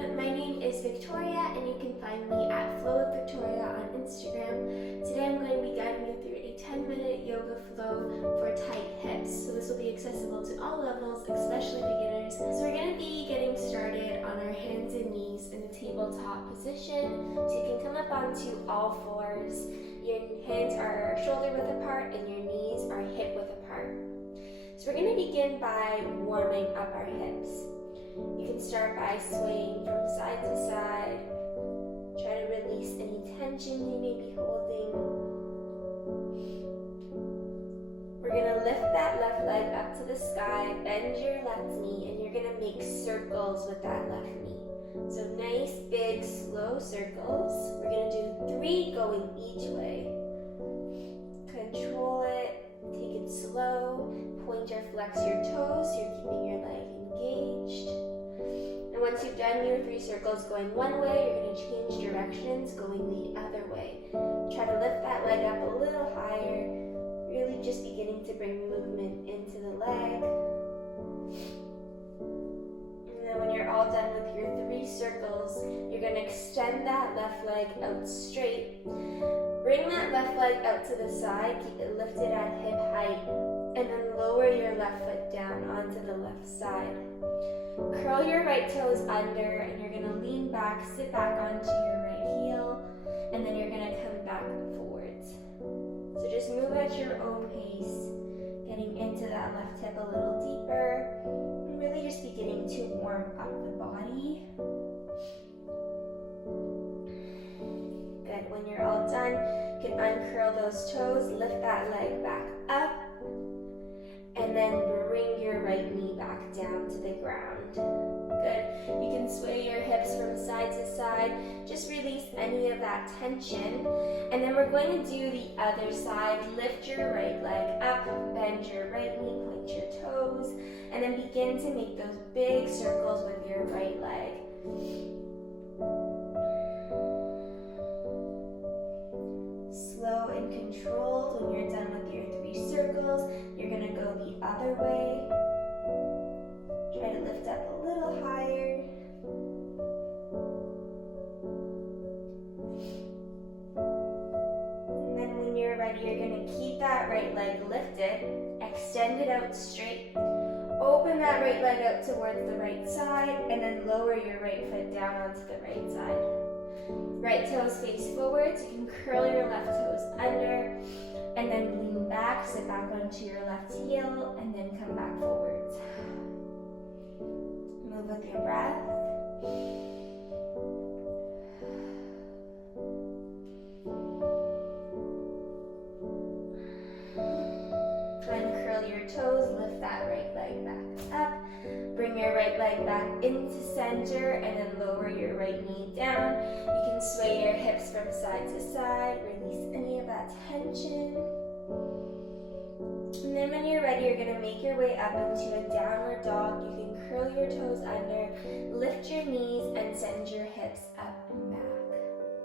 everyone, my name is Victoria and you can find me at Flow with Victoria on Instagram. Today I'm going to be guiding you through a 10-minute yoga flow for tight hips. So this will be accessible to all levels, especially beginners. So we're going to be getting started on our hands and knees in a tabletop position. So you can come up onto all fours. Your hands are shoulder width apart and your knees are hip width apart. So we're going to begin by warming up our hips. You can start by swaying from side to side. Try to release any tension you may be holding. We're going to lift that left leg up to the sky, bend your left knee, and you're going to make circles with that left knee. So nice, big, slow circles. We're going to do 3 going each way. Control it, take it slow, point or flex your toes so you're keeping your leg engaged. And once you've done your 3 circles going one way, you're going to change directions going the other way. Try to lift that leg up a little higher, really just beginning to bring movement into the leg. And then when you're all done with your 3 circles, you're going to extend that left leg out straight. Bring that left leg out to the side, keep it lifted at hip height, and then lower your left foot down onto the left side. Curl your right toes under, and you're going to lean back, sit back onto your right heel, and then you're going to come back forwards. So just move at your own pace, getting into that left hip a little deeper, and really just beginning to warm up the body. Good. When you're all done, you can uncurl those toes, lift that leg back up, and then bring your right knee back down to the ground. Good. You can sway your hips from side to side. Just release any of that tension. And then we're going to do the other side. Lift your right leg up, bend your right knee, point your toes, and then begin to make those big circles with your right leg. Slow and controlled. When you're done with your 3 circles, you're going to go the other way. Try to lift up a little higher. And then when you're ready, you're going to keep that right leg lifted, extend it out straight, open that right leg out towards the right side, and then lower your right foot down onto the right side. Right toes face forwards. You can curl your left toes under and then lean back, sit back onto your left heel, and then come back forwards. Move with your breath. Uncurl your toes, lift that right leg back up. Bring your right leg back into center and then lower your right knee down. You can sway your hips from side to side, release any of that tension. And then when you're ready, you're going to make your way up into a downward dog. You can curl your toes under, lift your knees, and send your hips up and back.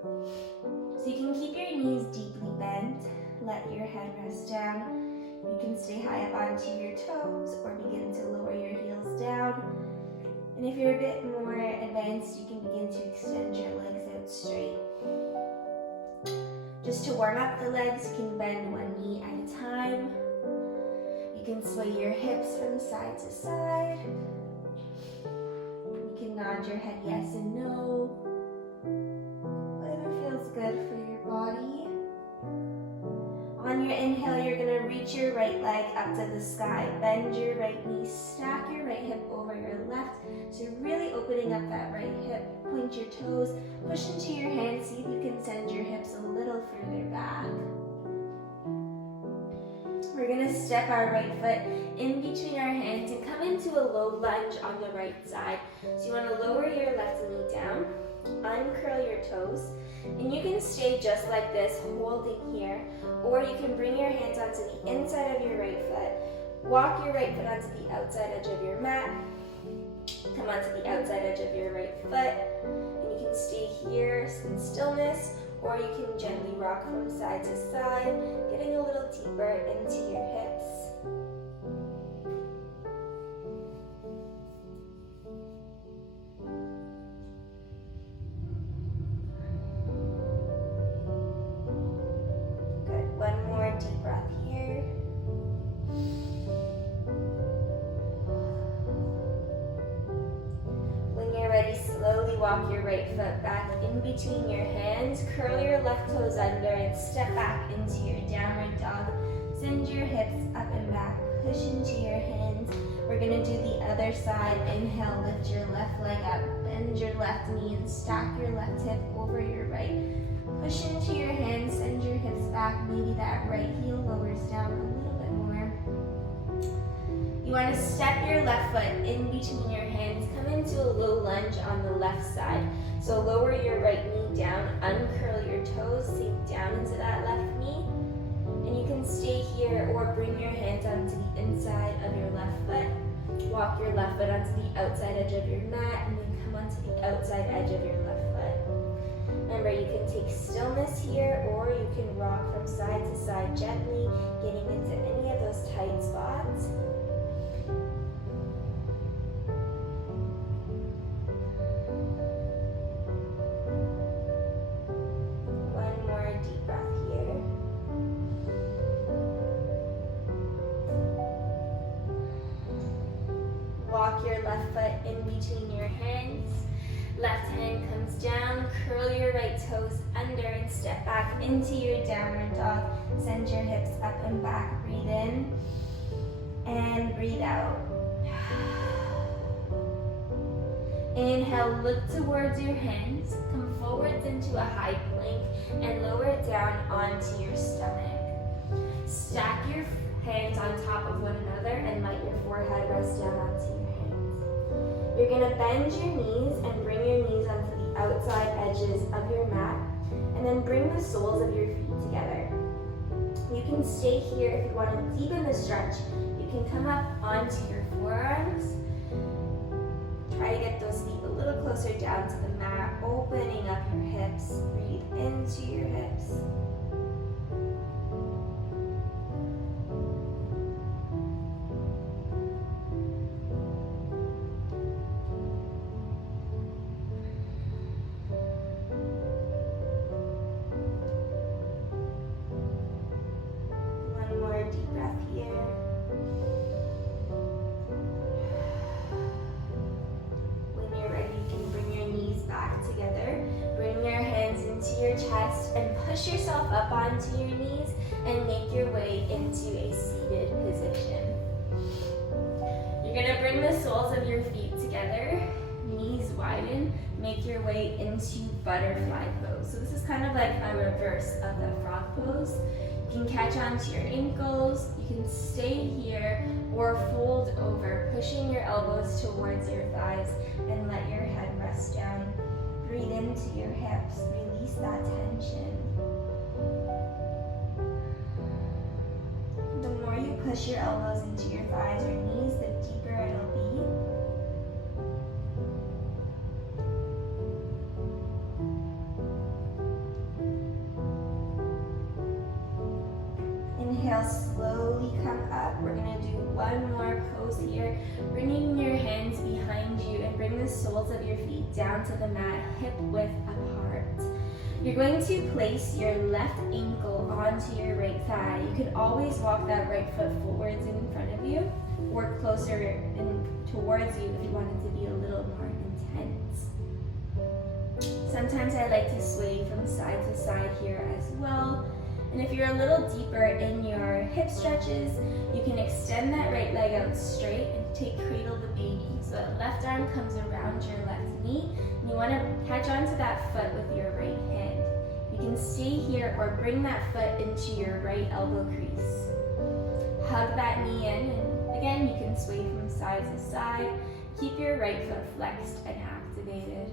So you can keep your knees deeply bent, let your head rest down. You can stay high up onto your toes or begin to lower your heels down. And if you're a bit more advanced, you can begin to extend your legs out straight. Just to warm up the legs, you can bend one knee at a time. You can sway your hips from side to side. You can nod your head yes and no. Whatever feels good for your body. On your inhale, you're going to reach your right leg up to the sky. Bend your right knee, stack your right hip over your left. So you're really opening up that right hip. Point your toes, push into your hands. See if you can send your hips a little further back. We're going to step our right foot in between our hands and come into a low lunge on the right side. So you want to lower your left knee down, uncurl your toes, and you can stay just like this, holding here, or you can bring your hands onto the inside of your right foot, walk your right foot onto the outside edge of your mat, come onto the outside edge of your right foot, and you can stay here in stillness, or you can gently rock from side to side, getting a little deeper into your hips. slowly walk your right foot back in between your hands. Curl your left toes under and step back into your downward dog. Send your hips up and back. Push into your hands. We're going to do the other side. Inhale, lift your left leg up. Bend your left knee and stack your left hip over your right. Push into your hands. Send your hips back. Maybe that right heel lowers down a little bit more. You want to step your left foot in between your hands. Come into a low lunge on the left side. So lower your right knee down. Uncurl your toes. Sink down into that left knee. And you can stay here or bring your hands onto the inside of your left foot. Walk your left foot onto the outside edge of your mat and then come onto the outside edge of your left foot. Remember, you can take stillness here or you can rock from side to side gently, getting into any of those tight spots. One more deep breath here. Walk your left foot in between your hands. Left hand comes down. Curl your right toes under and step back into your downward dog. Send your hips up and back. Breathe in and breathe out. Inhale, look towards your hands. Come forwards into a high plank and lower down onto your stomach. Stack your hands on top of one another and let your forehead rest down onto your hands. You're going to bend your knees and bring your knees onto the outside edges of your mat and then bring the soles of your feet together. You can stay here if you want to deepen the stretch. You can come up onto your forearms. Try to get those feet a little closer down to the mat, opening up your hips. Breathe into your hips. One more deep breath here. When you're ready, you can bring your knees back together. Bring your hands into your chest and push yourself up onto your knees and make your way into a seated position. You're going to bring the soles of your feet together, knees widen, make your way into butterfly pose. So this is kind of like a reverse of the frog pose. You can catch onto your ankles, you can stay here or fold over, pushing your elbows towards your thighs and let your head rest down. Breathe into your hips, release that tension. The more you push your elbows into your thighs or knees, the deeper it'll be. Inhale, slowly come up. We're going to do one more pose here, bringing your hands behind you and bring the soles of your feet down to the mat, hip width apart. You're going to place your left ankle onto your right thigh. You can always walk that right foot forwards and in front of you or closer and towards you if you want it to be a little more intense. Sometimes I like to sway from side to side here as well. And if you're a little deeper in your hip stretches, you can extend that right leg out straight and take cradle the baby. So that left arm comes around your left knee, and you want to catch onto that foot with your right hand. You can stay here or bring that foot into your right elbow crease. Hug that knee in, and again, you can sway from side to side. Keep your right foot flexed and activated.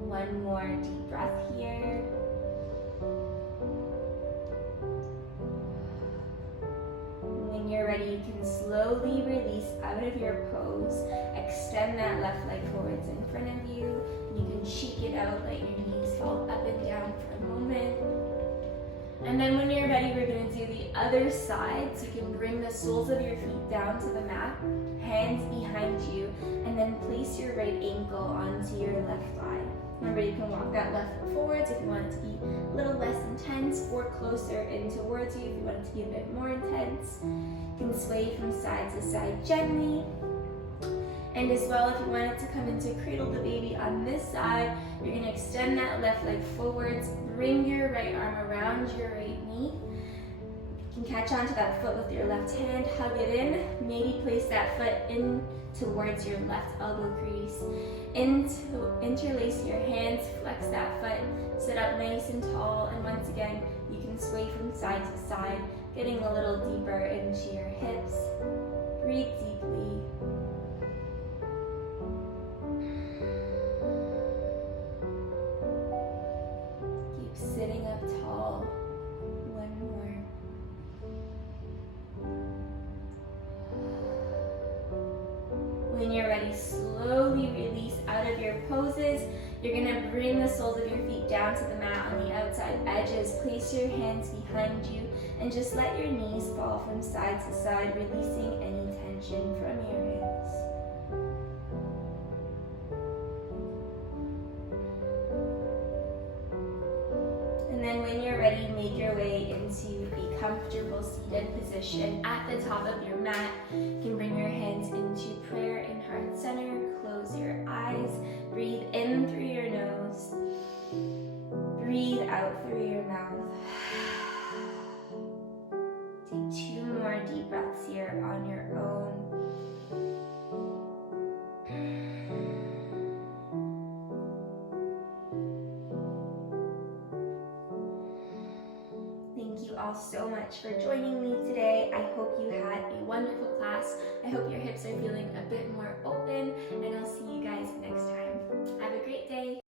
One more deep breath here. When you're ready, you can slowly release out of your pose. Extend that left leg forwards in front of you. You can shake it out, let your knees fall up and down for a moment. And then when you're ready, we're going to do the other side. So you can bring the soles of your feet down to the mat, hands behind you, and then place your right ankle onto your left thigh. Remember, you can walk that left foot forwards if you want it to be a little less intense, or closer in towards you if you want it to be a bit more intense. You can sway from side to side gently. And as well, if you want it to come into cradle the baby on this side, you're going to extend that left leg forwards, bring your right arm around your right knee. You can catch onto that foot with your left hand, hug it in, maybe place that foot in towards your left elbow crease. Interlace your hands, flex that foot, sit up nice and tall, and once again, you can sway from side to side, getting a little deeper into your hips. Breathe deeply. Sitting up tall. One more. When you're ready, slowly release out of your poses. You're going to bring the soles of your feet down to the mat on the outside edges. Place your hands behind you and just let your knees fall from side to side, releasing any tension from your hips. And then when you're ready, make your way into a comfortable seated position at the top of your mat. You can bring your hands into prayer in heart center. Close your eyes. Breathe in through your nose. Breathe out through your mouth. Take 2 more deep breaths here on your own. Thank you all so much for joining me today. I hope you had a wonderful class. I hope your hips are feeling a bit more open